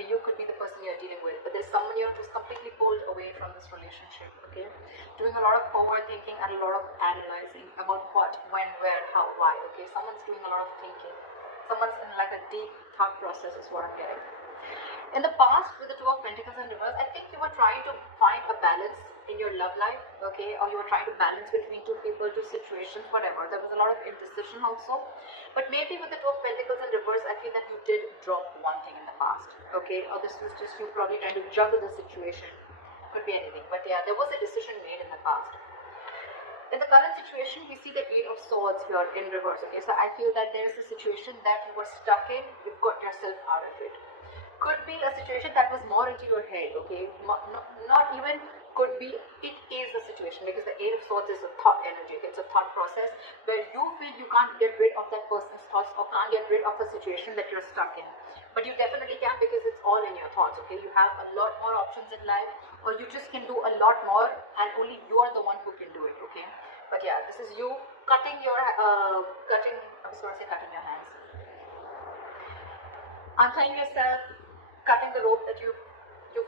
be you, could be the person you're dealing with, but there's someone you're just completely pulled away from this relationship, okay? Doing a lot of overthinking and a lot of analyzing about what, when, where, how, why, okay? Someone's doing a lot of thinking. Someone's in like a deep thought process is what I'm getting. In the past, with the Two of Pentacles in reverse, I think you were trying to find a balance in your love life, okay? Or you were trying to balance between two people, two situations, whatever. There was a lot of indecision also. But maybe with the Two of Pentacles in reverse, I feel that you did drop one thing in the past, okay? Or this was just you probably trying to juggle the situation. Could be anything. But yeah, there was a decision made in the past. In the current situation, we see the Eight of Swords here in reverse, okay? So I feel that there is a situation that you were stuck in, you've got yourself out of it. Could be a situation that was more into your head, okay? Not even could be, it is a situation, because the Eight of Swords is a thought energy. It's a thought process where you feel you can't get rid of that person's thoughts or can't get rid of a situation that you're stuck in. But you definitely can, because it's all in your thoughts, okay? You have a lot more options in life, or you just can do a lot more, and only you are the one who can do it, okay? But yeah, this is you cutting your, I was going to say cutting your hands. Untying yourself, cutting the rope that you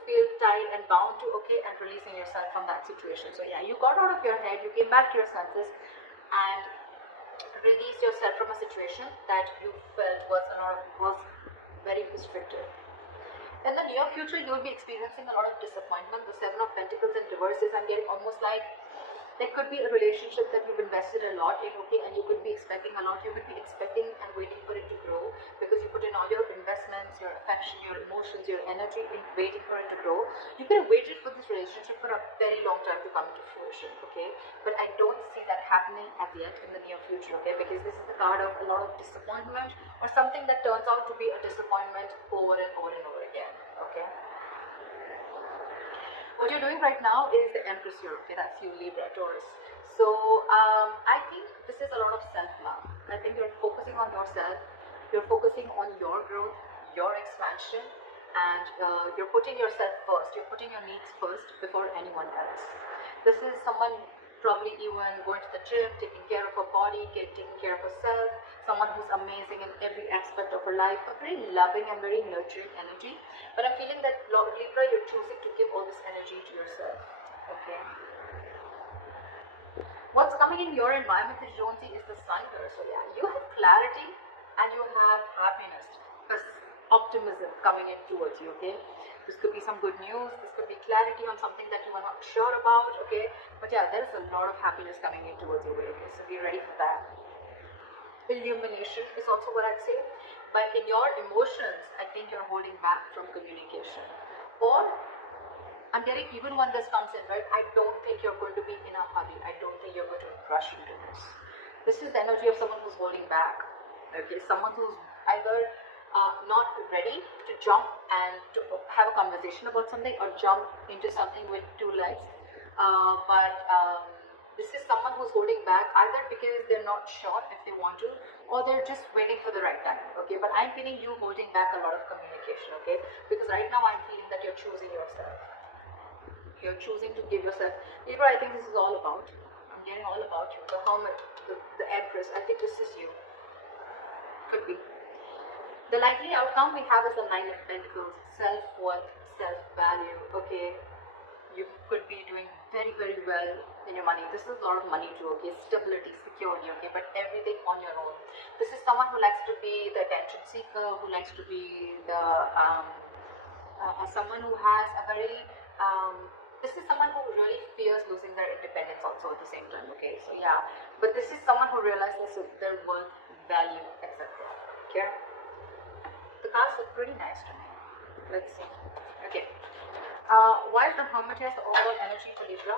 feel tied and bound to, okay, and releasing yourself from that situation. So yeah, you got out of your head, you came back to your senses and released yourself from a situation that you felt was very restrictive. In the near future, you will be experiencing a lot of disappointment. The Seven of Pentacles in reverse is, I'm getting almost like there could be a relationship that you've invested a lot in, okay, and you could be expecting a lot. You could be expecting and waiting for it to grow, because you put in all your investments, your affection, your emotions, your energy in waiting for it to grow. You could have waited for this relationship for a very long time to come into fruition, okay? But I don't see that happening as yet in the near future, okay? Because this is the card of a lot of disappointment, or something that turns out to be a disappointment over and over and over again, okay? What you're doing right now is the Empress here, okay? That's you, Libra, Taurus. So I think this is a lot of self-love. I think you're focusing on yourself, you're focusing on your growth, your expansion, and you're putting yourself first. You're putting your needs first before anyone else. This is someone probably even going to the gym, taking care of her body, taking care of herself, someone who's amazing in every aspect of her life, a very loving and very nurturing energy. But I'm feeling that Libra, you're choosing to give all this energy to yourself, okay? What's coming in your environment, Jonesy, is the Sun here. So yeah, you have clarity and you have happiness, optimism coming in towards you, okay? This could be some good news, this could be clarity on something that you are not sure about, okay? But yeah, there's a lot of happiness coming in towards your way, okay? So be ready for that. Illumination is also what I'd say. But in your emotions, I think you're holding back from communication. Or, I'm getting, even when this comes in, right, I don't think you're going to be in a hurry. I don't think you're going to rush into this. This is the energy of someone who's holding back, okay? Someone who's either not ready to jump and to have a conversation about something, or jump into something with two legs. This is someone who's holding back either because they're not sure if they want to, or they're just waiting for the right time, okay? But I'm feeling you holding back a lot of communication, okay? Because right now I'm feeling that you're choosing yourself. You're choosing to give yourself. Libra, I think this is all about. I'm getting all about you. The Hermit, the Empress, I think this is you. Could be. The likely outcome we have is the Nine of Pentacles, self-worth, self-value, okay? You could be doing very, very well in your money. This is a lot of money too, okay? Stability, security, okay? But everything on your own. This is someone who likes to be the attention seeker, who likes to be the, someone who has a very, this is someone who really fears losing their independence also at the same time, okay? So yeah, but this is someone who realizes their worth, value, etc. Okay? The cards look pretty nice to me. Let's see. Okay. While the Hermit has the overall energy for Libra,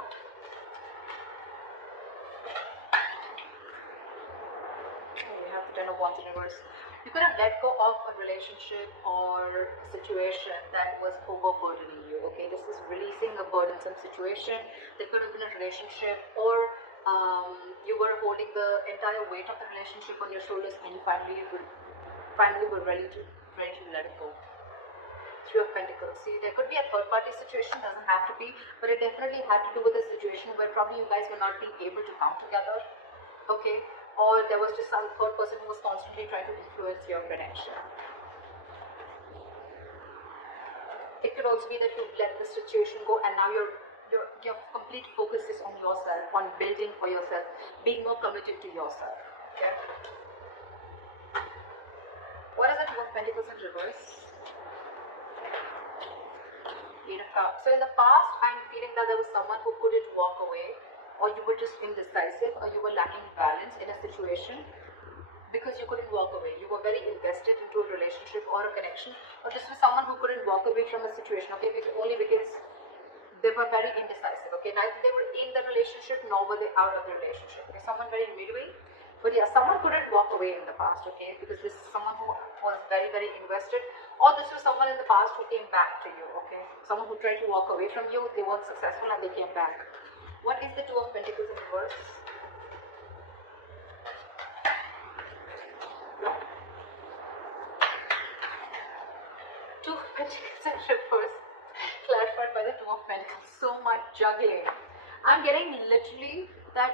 we have the Ten of Wands in reverse. You could have let go of a relationship or a situation that was overburdening you, okay? This is releasing a burdensome situation. There could have been a relationship, or you were holding the entire weight of the relationship on your shoulders, and you finally were ready to let it go. Three of Pentacles. See, there could be a third-party situation, doesn't have to be, but it definitely had to do with a situation where probably you guys were not being able to come together, okay? Or there was just some third person who was constantly trying to influence your connection. could also be that you let the situation go and now your complete focus is on yourself, on building for yourself, being more committed to yourself. Okay. What is the Two of Pentacles in reverse? Eight of Cups. So in the past, I'm feeling that there was someone who couldn't walk away, or you were just indecisive, or you were lacking balance in a situation because you couldn't walk away. You were very invested into a relationship or a connection, or this was someone who couldn't walk away from a situation, okay, only because they were very indecisive, okay. Neither they were in the relationship nor were they out of the relationship. Okay, someone very midway. But yeah, someone couldn't walk away in the past, okay, because this is someone who was very, very invested, or this was someone in the past who came back to you, okay. Someone who tried to walk away from you, they weren't successful and they came back. What is the Two of Pentacles in reverse? Two of Pentacles in reverse, clarified by the Two of Pentacles. So much juggling. I'm getting literally that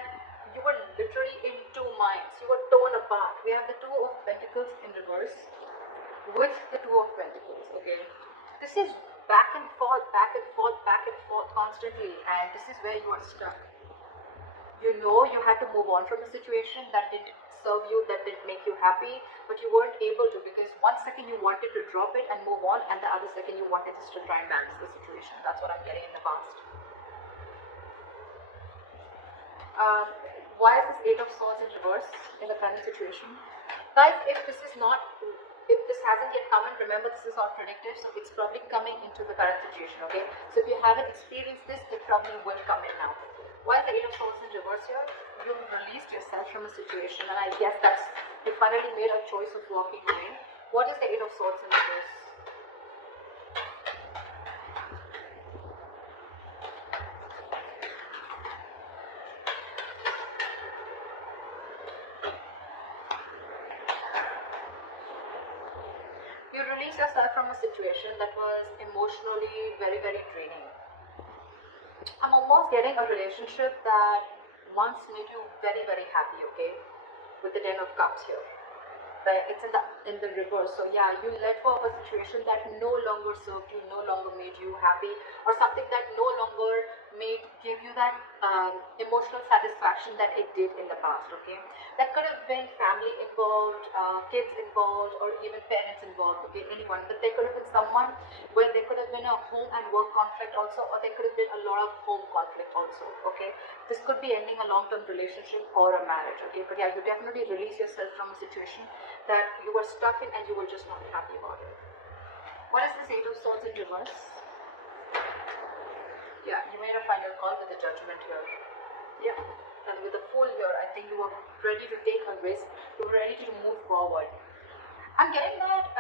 you were literally in two minds. You were torn apart. We have the Two of Pentacles in reverse with the Two of Pentacles, okay. This is back and forth, back and forth, back and forth constantly, and this is where you are stuck. You know you had to move on from a situation that didn't serve you, that didn't make you happy, but you weren't able to because one second you wanted to drop it and move on, and the other second you wanted to still try and balance the situation. That's what I'm getting in the past. Why is this Eight of Swords in reverse in the current situation? Guys, if this hasn't yet come in, remember this is all predictive, so it's probably coming into the current situation, okay? So if you haven't experienced this, it probably will come in now. Why is the Eight of Swords in reverse here? You've released yourself from a situation, and I guess that's, you finally made a choice of walking away. What is the Eight of Swords in reverse? You release yourself from a situation that was emotionally very, very draining. I'm almost getting a relationship that once made you very, very happy, okay? With the Ten of Cups here. But it's in the reverse. So yeah, you let go of a situation that no longer served you, no longer made you happy, or something that no longer gave you that emotional satisfaction that it did in the past, okay? That could have been family involved, kids involved, or even parents involved, okay, anyone. But there could have been someone where there could have been a home and work conflict also, or there could have been a lot of home conflict also, okay? This could be ending a long-term relationship or a marriage, okay? But yeah, you definitely release yourself from a situation that you were stuck in and you were just not happy about it. What is this Eight of Swords in reverse? Yeah, you made a final call with the Judgment here. Yeah, and with the Fool here, I think you were ready to take a risk. You were ready to move forward. I'm getting that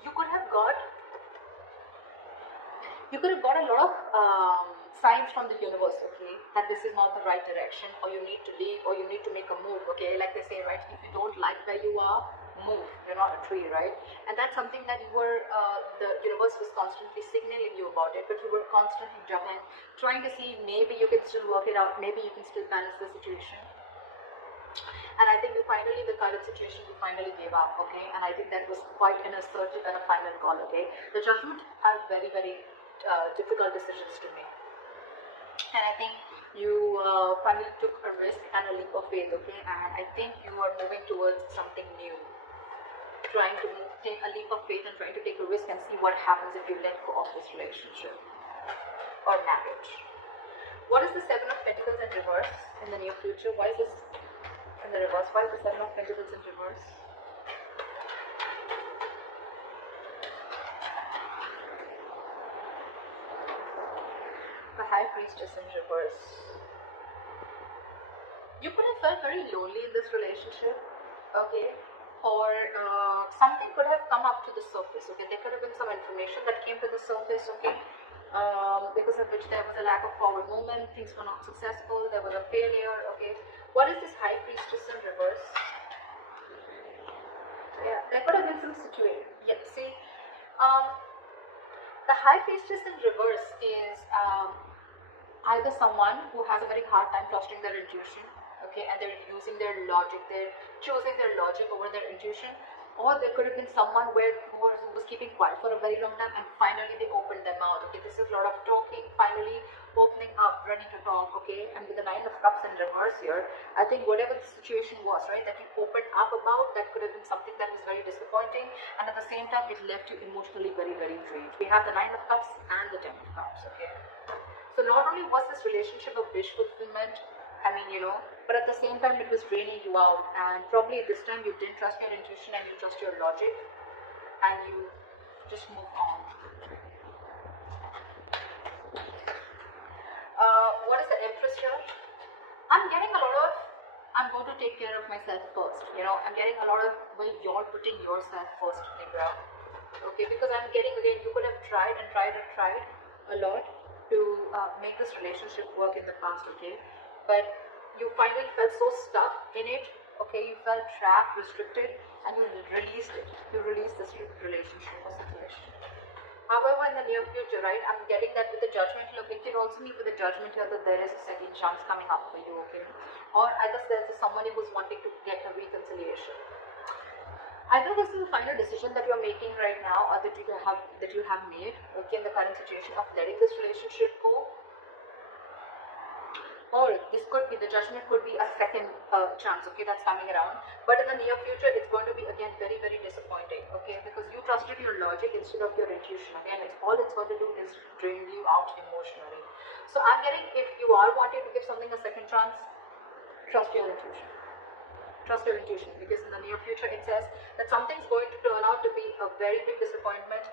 you could have got a lot of signs from the universe, okay, that this is not the right direction, or you need to leave, or you need to make a move, okay, like they say, right, if you don't like where you are, move, you're not a tree, right, and that's something that you were, the universe was constantly signaling you about it, but you were constantly juggling, trying to see maybe you can still work it out, maybe you can still balance the situation. And I think the current situation, you finally gave up, okay, and I think that was quite an assertive and a final call, okay. The Judgment has very, very difficult decisions to make. And I think you finally took a risk and a leap of faith, okay? And I think you are moving towards something new. Trying to take a leap of faith and trying to take a risk and see what happens if you let go of this relationship or marriage. What is the Seven of Pentacles in reverse in the near future? Why is this in the reverse? Why is the Seven of Pentacles in reverse? The High Priestess in reverse. You could have felt very lonely in this relationship, okay? Or something could have come up to the surface, okay? There could have been some information that came to the surface, okay? Because of which there was a lack of forward movement, things were not successful, there was a failure, okay? What is this High Priestess in reverse? Yeah, there could have been some situation. Yeah, see, the High Priestess in reverse is either someone who has a very hard time trusting their intuition, okay, and they're using their logic, they're choosing their logic over their intuition, Or there could have been someone who was keeping quiet for a very long time and finally they opened them out. Okay, this is a lot of talking, finally opening up, ready to talk. Okay, and with the Nine of Cups in reverse here, I think whatever the situation was, right, that you opened up about, that could have been something that was very disappointing, and at the same time it left you emotionally very, very drained. We have the Nine of Cups and the Ten of Cups. Okay, so not only was this relationship a wish fulfillment, I mean, you know, but at the same time it was draining you out, and probably this time you didn't trust your intuition and you trust your logic and you just moved on. What is the Empress here? I'm getting a lot of, I'm going to take care of myself first, you know, I'm getting a lot of, well, you're putting yourself first, Libra. Okay, because I'm getting, again, you could have tried and tried and tried a lot to make this relationship work in the past, okay, but you finally felt so stuck in it, okay, you felt trapped, restricted, and you released it. You released this relationship or situation. However, in the near future, right, I'm getting that with the Judgment, look, it can also mean with the Judgment here that there is a second chance coming up for you, okay, or either there's somebody who's wanting to get a reconciliation. Either this is a final decision that you're making right now, or that you have made, okay, in the current situation of letting this relationship go. Or this could be, the Judgment could be a second chance, okay, that's coming around. But in the near future, it's going to be, again, very, very disappointing, okay, because you trusted your logic instead of your intuition. Again, all it's going to do is drain you out emotionally. So I'm getting, if you are wanting to give something a second chance, trust your intuition. Trust your intuition, because in the near future, it says that something's going to turn out to be a very big disappointment,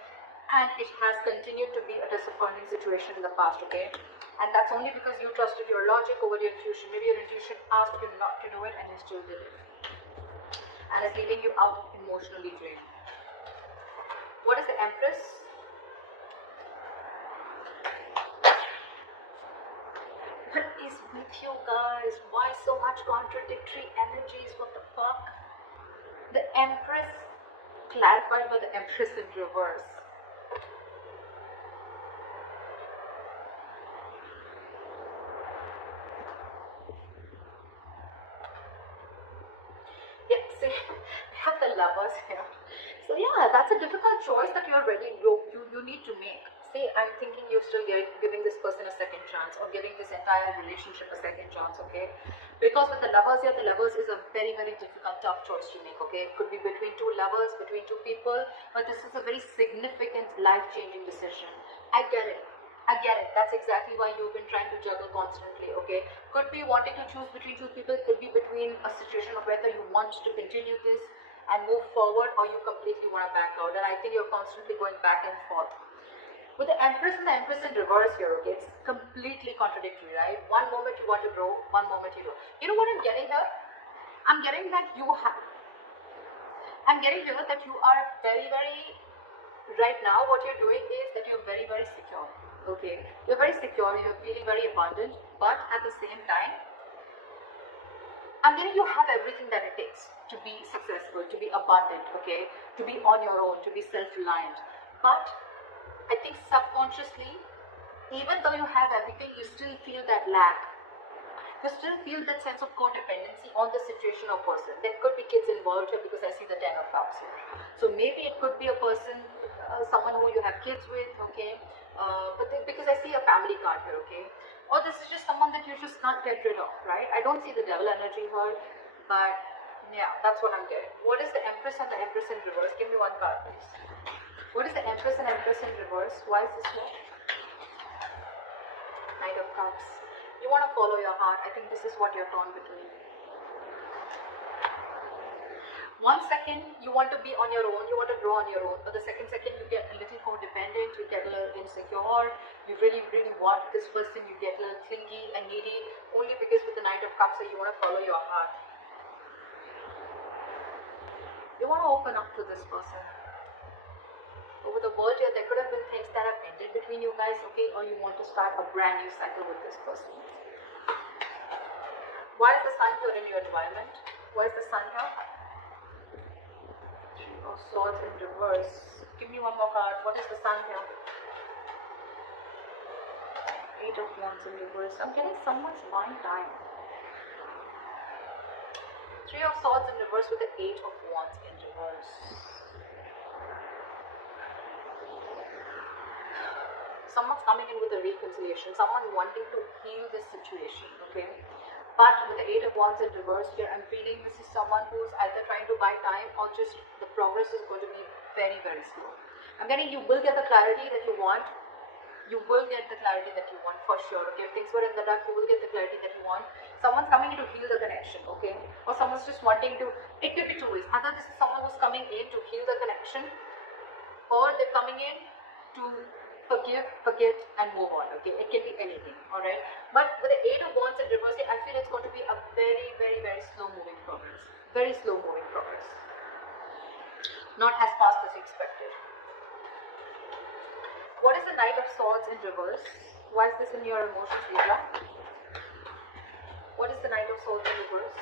and it has continued to be a disappointing situation in the past, okay? And that's only because you trusted your logic over your intuition. Maybe your intuition asked you not to do it and you still did it. And it's leaving you out emotionally drained. What is the Empress? What is with you guys? Why so much contradictory energies? What the fuck? The Empress, clarified by the Empress in reverse. Yeah, see, we have the Lovers here. So yeah, that's a difficult choice that you're ready, you need to make. See, I'm thinking you're still giving this person a second chance, or giving this entire relationship a second chance, okay? Because with the Lovers here, the Lovers is a very, very difficult, tough choice to make, okay? It could be between two lovers, between two people, but this is a very significant, life-changing decision. I get it. I get it. That's exactly why you've been trying to juggle constantly, okay? Could be wanting to choose between two people, could be between a situation of whether you want to continue this and move forward, or you completely want to back out. And I think you're constantly going back and forth. With the Empress and the Empress in reverse here, okay, it's completely contradictory, right? One moment you want to grow, one moment you don't. You know what I'm getting here? I'm getting that you are very, very, right now what you're doing is that you're very, very secure, okay? You're very secure, you're feeling very abundant, but at the same time, I'm getting you have everything that it takes to be successful, to be abundant, okay? To be on your own, to be self-reliant. But I think subconsciously, even though you have everything, you still feel that lack. You still feel that sense of codependency on the situation or person. There could be kids involved here because I see the Ten of Cups here. So maybe it could be a person, someone who you have kids with, okay? Because I see a family card here, okay? Or this is just someone that you just can't get rid of, right? I don't see the devil energy here, but yeah, that's what I'm getting. What is the Empress and the Empress in reverse? Give me one card, please. What is the Empress and Empress in reverse? Why is this here? Knight of Cups. You want to follow your heart. I think this is what you're torn between. 1 second, you want to be on your own, you want to grow on your own, but the second you get a little codependent, you get a little insecure, you really, really want this person, you get a little clingy and needy, only because with the Knight of Cups, so you want to follow your heart. You want to open up to this person. Over the world here, there could have been things that have ended between you guys, okay, or you want to start a brand new cycle with this person. Why is the Sun here in your environment? Why is the Sun here? Swords in reverse. Give me one more card. What is the Sun here? 8 of Wands in reverse. I'm getting someone's buying time. Three of Swords in reverse with the Eight of Wands in reverse. Someone's coming in with a reconciliation, someone wanting to heal this situation, okay? But with the Eight of Wands in reverse here, I'm feeling this is someone who's either trying to buy time or just the progress is going to be very, very slow. I'm getting you will get the clarity that you want. You will get the clarity that you want for sure, okay? If things were in the dark, you will get the clarity that you want. Someone's coming in to heal the connection, okay? Or someone's just wanting to, it could be two ways. Either this is someone who's coming in to heal the connection, or they're coming in to forgive, forget, and move on, okay? It can be anything, alright? But with the Eight of Wands in reverse, I feel it's going to be a very, very, very slow moving progress. Very slow moving progress. Not as fast as you expected. What is the Knight of Swords in reverse? Why is this in your emotions, Libra? What is the Knight of Swords in reverse?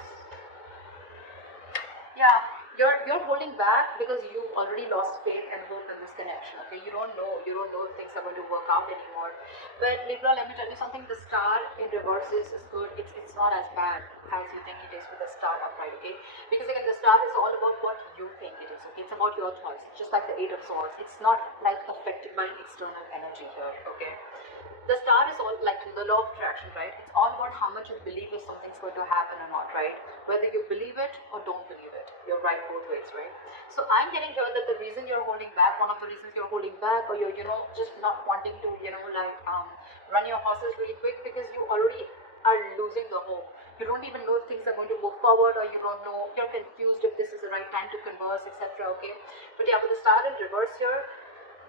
Yeah, you're holding back because you've already lost faith and hope in this connection, okay? You don't know if things are going to work out anymore. But Libra, let me tell you something, the star in reverse is good. It's not as bad as you think it is with the star upright, okay? Because again, the star is all about what you think it is, okay? It's about your choice, just like the Eight of Swords. It's not like affected by external energy here, okay? The star is all like the law of attraction, right? It's all about how much you believe if something's going to happen or not, right? Whether you believe it or don't believe it. You're right both ways, right? So I'm getting here that the reason you're holding back, one of the reasons you're holding back, or you're, just not wanting to, run your horses really quick because you already are losing the hope. You don't even know if things are going to move forward, or you don't know, you're confused if this is the right time to converse, etc. Okay? But yeah, with the star in reverse here,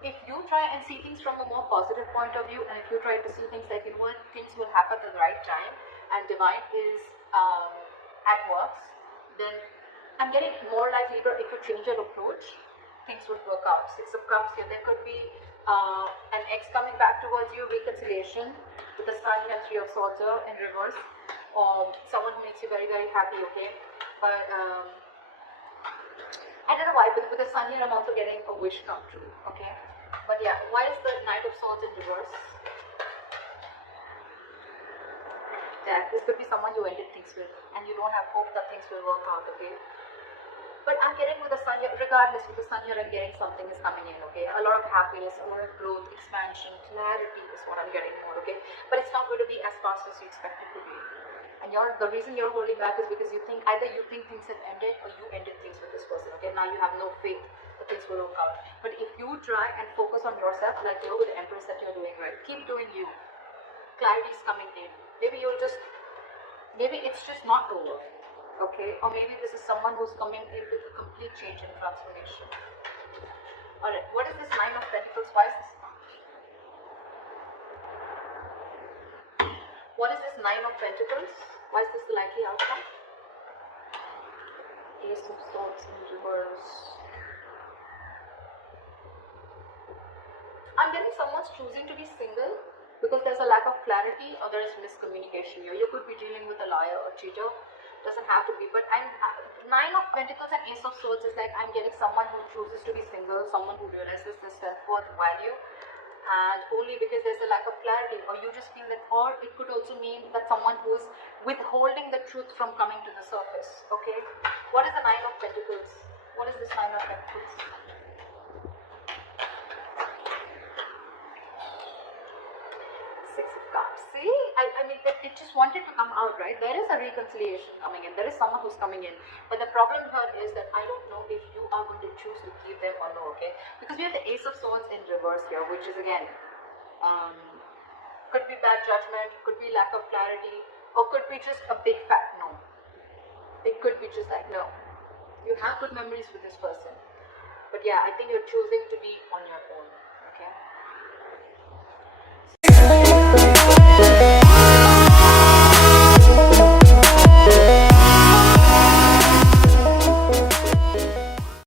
if you try and see things from a more positive point of view, and if you try to see things like, things will happen at the right time, and divine is at work, then I'm getting more like Libra, if you change your approach, things would work out. Six of Cups here, there could be an ex coming back towards you, reconciliation, with the Sun and Three of Swords here in reverse, or someone who makes you very, very happy, okay? But I don't know why, but with the Sun here, I'm also getting a wish come true, okay? But yeah, why is the Knight of Swords in reverse? That this could be someone you ended things with, and you don't have hope that things will work out, okay? But I'm getting with the Sun here, regardless with the Sun here, I'm getting something is coming in, okay? A lot of happiness, a lot of growth, expansion, clarity is what I'm getting more, okay? But it's not going to be as fast as you expect it to be. And the reason you're holding back is because you think, either you think things have ended, or you ended things with this person, okay? Now you have no faith that things will work out. But if you try and focus on yourself, like you're with the Empress that you're doing, right? Keep doing you. Clarity is coming in. Maybe it's just not over, okay? Or maybe this is someone who's coming in with a complete change and transformation. Alright, what is this Nine of Pentacles? Why is this? What is this Nine of Pentacles? Why is this the likely outcome? Ace of Swords in reverse. I'm getting someone's choosing to be single because there's a lack of clarity or there is miscommunication here. You could be dealing with a liar or cheater. Doesn't have to be, but Nine of Pentacles and Ace of Swords is like I'm getting someone who chooses to be single, someone who realizes their self-worth value, and only because there's a lack of clarity, or you just feel that, or it could also mean that someone who's withholding the truth from coming to the surface, okay? What is the Nine of Pentacles? What is this Nine of Pentacles? Six of Cups. See, I mean, it just wanted to come out, right? There is a reconciliation coming in. There is someone who's coming in. But the problem here is that I don't know if you are going to choose to keep them or no, okay? Because we have the Ace of Swords in reverse here, which is again, could be bad judgment, could be lack of clarity, or could be just a big fat no. It could be just like, no. You have good memories with this person. But yeah, I think you're choosing to be on your own, okay?